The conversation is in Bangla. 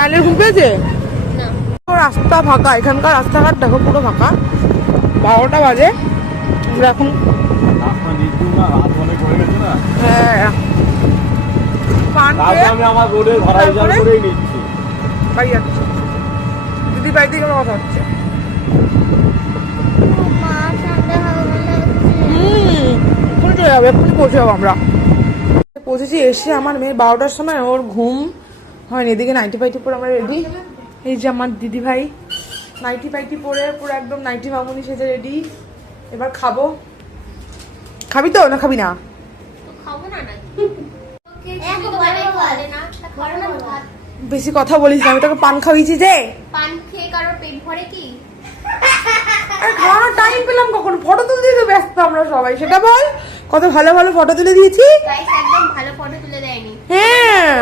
কালের ঘুম পেয়েছে রাস্তা ফাঁকা, এখানকার রাস্তাঘাট দেখো পুরো ফাঁকা। 12টা বাজে, আমরা এখন হ্যাঁ পান বাড়ি যাচ্ছি। দিদি বাড়ি থেকে কথা হচ্ছে। এক্ষুনি চলে যাবো, এক্ষুনি পৌঁছে যাবো আমরা। পৌঁছেছি, এসে আমার মেয়ে 12টার সময় ওর ঘুম হয়নি। এদিকে নাইটি ফাইটি পরে আমরা রেডি। এই যে আমার দিদি ভাই নাইটি ফাইটি পরে পুরো একদম নাইটি মামুনি সেজে রেডি। এবার খাবো। খাবি তো না খাবি না? বেশি কথা বলিস না, আমি তোকে পান খাওয়িয়েছি যে। পান খেয়ে কারোর পেট ভরে কি? আরে খাওয়ানোর টাইম পেলাম কখন? ফটো তুলতে তো ব্যস্ত আমরা সবাই, সেটা বল। কত ভালো ভালো ফটো তুলে দিয়েছি। গাইস একদম ভালো ফটো তুলে দেয়নি। হ্যাঁ